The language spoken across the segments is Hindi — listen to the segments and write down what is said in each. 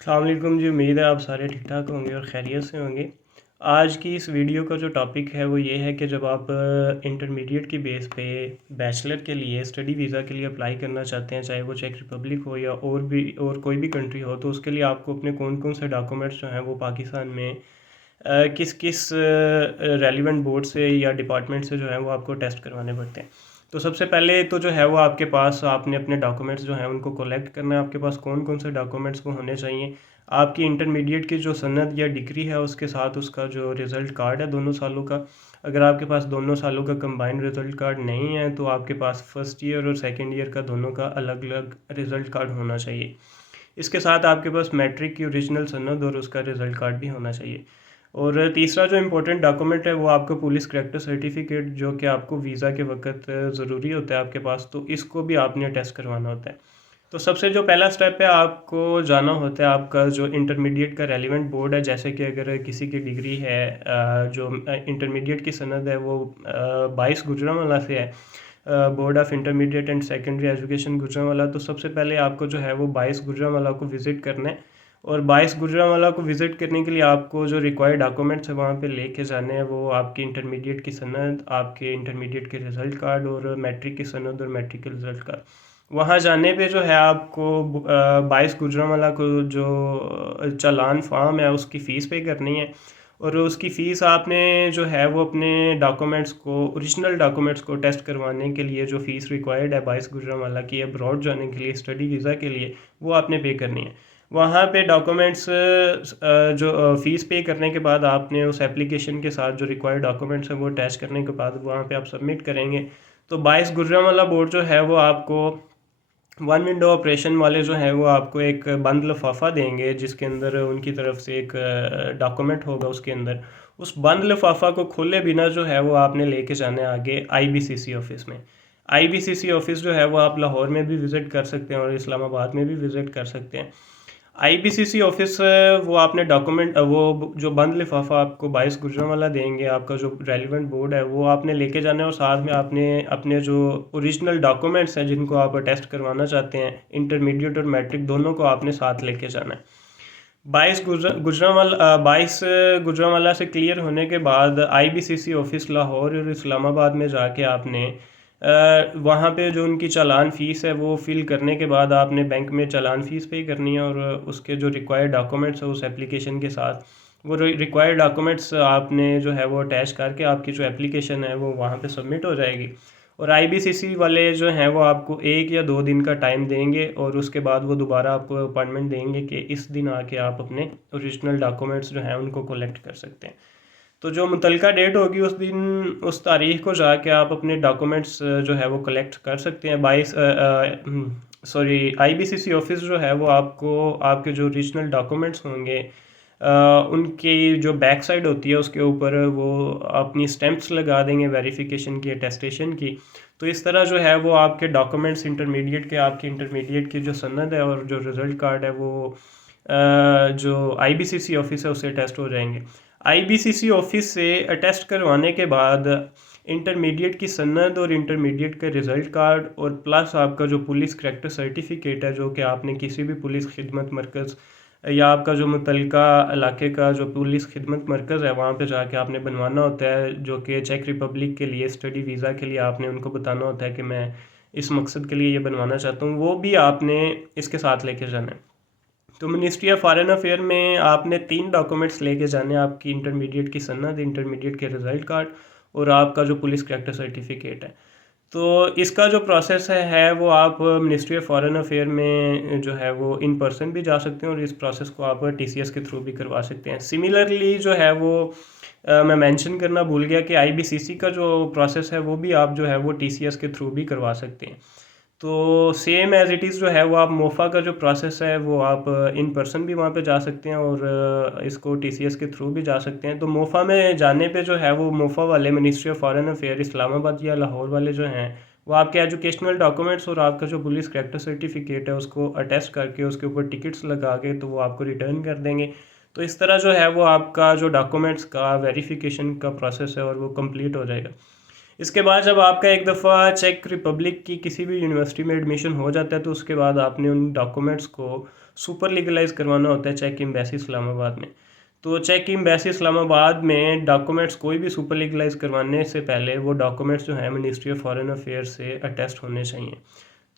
अस्सलाम वालेकुम जी। उम्मीद है आप सारे ठीक ठाक होंगे और खैरियत से होंगे। आज की इस वीडियो का जो टॉपिक है वो ये है कि जब आप इंटरमीडिएट की बेस पे बैचलर के लिए स्टडी वीज़ा के लिए अप्लाई करना चाहते हैं, चाहे वो चेक रिपब्लिक हो या और भी और कोई भी कंट्री हो, तो उसके लिए आपको अपने कौन कौन से डॉक्यूमेंट्स जो हैं वो पाकिस्तान में किस किस रेलिवेंट बोर्ड से या डिपार्टमेंट से जो है वो आपको टेस्ट करवाने पड़ते हैं। तो सबसे पहले तो जो है वो आपके पास आपने अपने डॉक्यूमेंट्स जो हैं उनको कलेक्ट करना है। आपके पास कौन कौन से डॉक्यूमेंट्स वो होने चाहिए। आपकी इंटरमीडिएट की जो सनद या डिग्री है उसके साथ उसका जो रिज़ल्ट कार्ड है दोनों सालों का। अगर आपके पास दोनों सालों का कंबाइंड रिज़ल्ट कार्ड नहीं है तो आपके पास फर्स्ट ईयर और सेकेंड ईयर का दोनों का अलग अलग रिज़ल्ट कार्ड होना चाहिए। इसके साथ आपके पास मैट्रिक की ओरिजिनल सनद और उसका रिज़ल्ट कार्ड भी होना चाहिए। और तीसरा जो इम्पोर्टेंट डॉक्यूमेंट है वो आपका पुलिस करैक्टर सर्टिफिकेट, जो कि आपको वीज़ा के वक्त ज़रूरी होता है आपके पास, तो इसको भी आपने टेस्ट करवाना होता है। तो सबसे जो पहला स्टेप है, आपको जाना होता है आपका जो इंटरमीडिएट का रेलिवेंट बोर्ड है। जैसे कि अगर किसी की डिग्री है, जो इंटरमीडिएट की सनद है वो 22 गुजरांवाला से है, board of intermediate and secondary education Gujranwala, तो सबसे पहले आपको जो है वो 22 गुजरांवाला को विज़िट करना है। और 22 गुजरांवाला को विज़िट करने के लिए आपको जो रिक्वायर्ड डॉक्यूमेंट्स है वहाँ पे लेके जाने हैं, वो आपकी इंटरमीडिएट की सनद, आपके इंटरमीडिएट के रिज़ल्ट कार्ड और मैट्रिक की सनद और मैट्रिक के रिज़ल्ट कार्ड। वहाँ जाने पे जो है आपको 22 गुजरांवाला को जो चालान फॉर्म है उसकी फ़ीस पे करनी है। और उसकी फ़ीस आपने जो है वो अपने डॉक्यूमेंट्स को, ओरिजिनल डॉक्यूमेंट्स को टेस्ट करवाने के लिए जो फ़ीस रिक्वायर्ड है 22 गुजरांवाला की अब्रॉड जाने के लिए स्टडी वीज़ा के लिए, वो आपने पे करनी है। वहाँ पे डॉक्यूमेंट्स जो फ़ीस पे करने के बाद आपने उस एप्लीकेशन के साथ जो रिक्वायर्ड डॉक्यूमेंट्स हैं वो अटैच करने के बाद वहाँ पे आप सबमिट करेंगे। तो 22 गुजरांवाला बोर्ड जो है वो आपको वन विंडो ऑपरेशन वाले जो हैं वो आपको एक बंद लिफाफा देंगे, जिसके अंदर उनकी तरफ से एक डॉक्यूमेंट होगा। उसके अंदर उस बंद लिफाफा को खोले बिना जो है वो आपने लेके जाना है आगे आईबीसीसी ऑफिस में। आईबीसीसी ऑफिस जो है वो आप लाहौर में भी विज़िट कर सकते हैं और इस्लामाबाद में भी विज़िट कर सकते हैं। आईबीसीसी ऑफिस, वो आपने डॉक्यूमेंट, वो जो बंद लिफाफा आपको 22 गुजरांवाला देंगे, आपका जो रेलिवेंट बोर्ड है वो आपने लेके जाना है। और साथ में आपने अपने जो ओरिजिनल डॉक्यूमेंट्स हैं जिनको आप टेस्ट करवाना चाहते हैं, इंटरमीडिएट और मैट्रिक दोनों को आपने साथ लेके जाना है। 22 गुजरांवाला से क्लियर होने के बाद आईबीसीसी ऑफिस लाहौर और इस्लामाबाद में जाके आपने वहाँ पे जो उनकी चालान फ़ीस है वो फिल करने के बाद आपने बैंक में चालान फ़ीस पे करनी है। और उसके जो रिक्वायर्ड डॉक्यूमेंट्स है उस एप्लीकेशन के साथ, वो रिक्वायर्ड डॉक्यूमेंट्स आपने जो है वो अटैच करके आपकी जो एप्लीकेशन है वो वहाँ पे सबमिट हो जाएगी। और आईबीसीसी वाले जो हैं वो आपको 1 या 2 दिन का टाइम देंगे और उसके बाद वो दोबारा आपको अपॉइंटमेंट देंगे कि इस दिन आके आप अपने ओरिजिनल डॉक्यूमेंट्स जो हैं उनको कलेक्ट कर सकते हैं। तो जो मुतलका डेट होगी उस दिन, उस तारीख को जाके आप अपने डॉक्यूमेंट्स जो है वो कलेक्ट कर सकते हैं। 22 आईबीसीसी ऑफिस जो है वो आपको आपके जो ओरिजिनल डॉक्यूमेंट्स होंगे, उनकी जो बैक साइड होती है उसके ऊपर वो अपनी स्टैंप्स लगा देंगे वेरिफिकेशन की, अटेस्टेशन की। तो इस तरह जो है वो आपके डॉक्यूमेंट्स इंटरमीडिएट के, आपकी इंटरमीडिएट की जो सनद है और जो रिज़ल्ट कार्ड है वो जो आईबीसीसी ऑफिस है उससे टेस्ट हो जाएंगे। आईबीसीसी ऑफिस से अटेस्ट करवाने के बाद इंटरमीडिएट की सनद और इंटरमीडिएट का रिज़ल्ट कार्ड और प्लस आपका जो पुलिस करैक्टर सर्टिफिकेट है, जो कि आपने किसी भी पुलिस खिदमत मरकज़ या आपका जो मुतलका इलाके का जो पुलिस खिदमत मरकज़ है वहाँ पे जाके आपने बनवाना होता है, जो कि चेक रिपब्लिक के लिए स्टडी वीज़ा के लिए आपने उनको बताना होता है कि मैं इस मकसद के लिए ये बनवाना चाहता हूँ, वो भी आपने इसके साथ लेके जाना है। तो मिनिस्ट्री ऑफ फॉरेन अफेयर में आपने 3 डॉक्यूमेंट्स लेके जाने हैं, आपकी इंटरमीडिएट की सनद, इंटरमीडिएट के रिज़ल्ट कार्ड और आपका जो पुलिस करैक्टर सर्टिफिकेट है। तो इसका जो प्रोसेस है वो आप मिनिस्ट्री ऑफ फॉरेन अफेयर में जो है वो इन पर्सन भी जा सकते हैं और इस प्रोसेस को आप टीसीएस के थ्रू भी करवा सकते हैं। सिमिलरली जो है वो मैं मेंशन करना भूल गया कि आईबीसीसी का जो प्रोसेस है वो भी आप जो है वो टीसीएस के थ्रू भी करवा सकते हैं। तो सेम एज़ इट इज़ जो है वो आप मोफ़ा का जो प्रोसेस है वो आप इन पर्सन भी वहाँ पे जा सकते हैं और इसको टीसीएस के थ्रू भी जा सकते हैं। तो मोफ़ा में जाने पे जो है वो मोफ़ा वाले, ministry of foreign affair Islamabad या लाहौर वाले जो हैं, वो आपके एजुकेशनल डॉक्यूमेंट्स और आपका जो पुलिस करैक्टर सर्टिफिकेट है उसको अटेस्ट करके उसके ऊपर टिकट्स लगा के तो वो आपको रिटर्न कर देंगे। तो इस तरह जो है वो आपका जो डॉक्यूमेंट्स का वेरिफिकेशन का प्रोसेस है और वो कंप्लीट हो जाएगा। इसके बाद जब आपका एक दफ़ा चेक रिपब्लिक की किसी भी यूनिवर्सिटी में एडमिशन हो जाता है तो उसके बाद आपने उन डॉक्यूमेंट्स को सुपर लीगलाइज करवाना होता है चेक एम्बेसी इस्लामाबाद में। तो चेक एम्बेसी इस्लामाबाद में डॉक्यूमेंट्स कोई भी सुपर लीगलाइज करवाने से पहले वो डॉक्यूमेंट्स जो है मिनिस्ट्री ऑफ फॉरेन अफेयर्स से अटेस्ट होने चाहिए।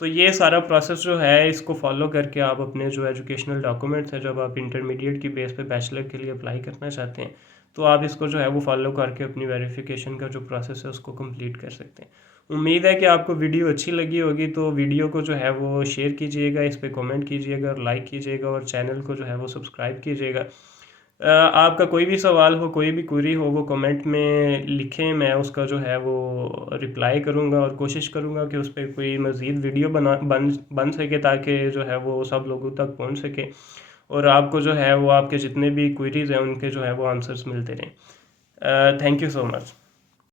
तो ये सारा प्रोसेस जो है इसको फॉलो करके आप अपने जो एजुकेशनल डॉक्यूमेंट्स हैं, जब आप इंटरमीडिएट की बेस पे बैचलर के लिए अप्लाई करना चाहते हैं, तो आप इसको जो है वो फॉलो करके अपनी वेरिफिकेशन का जो प्रोसेस है उसको कंप्लीट कर सकते हैं। उम्मीद है कि आपको वीडियो अच्छी लगी होगी, तो वीडियो को जो है वो शेयर कीजिएगा, इस पर कमेंट कीजिएगा और लाइक कीजिएगा और चैनल को जो है वो सब्सक्राइब कीजिएगा। आपका कोई भी सवाल हो, कोई भी क्वेरी हो, वो कमेंट में लिखें, मैं उसका जो है वो रिप्लाई करूँगा और कोशिश करूँगा कि उस पर कोई मज़ीद वीडियो बन सके ताकि जो है वो सब लोगों तक पहुँच सके और आपको जो है वो आपके जितने भी क्वेरीज़ हैं उनके जो है वो आंसर्स मिलते रहें। Thank you so much.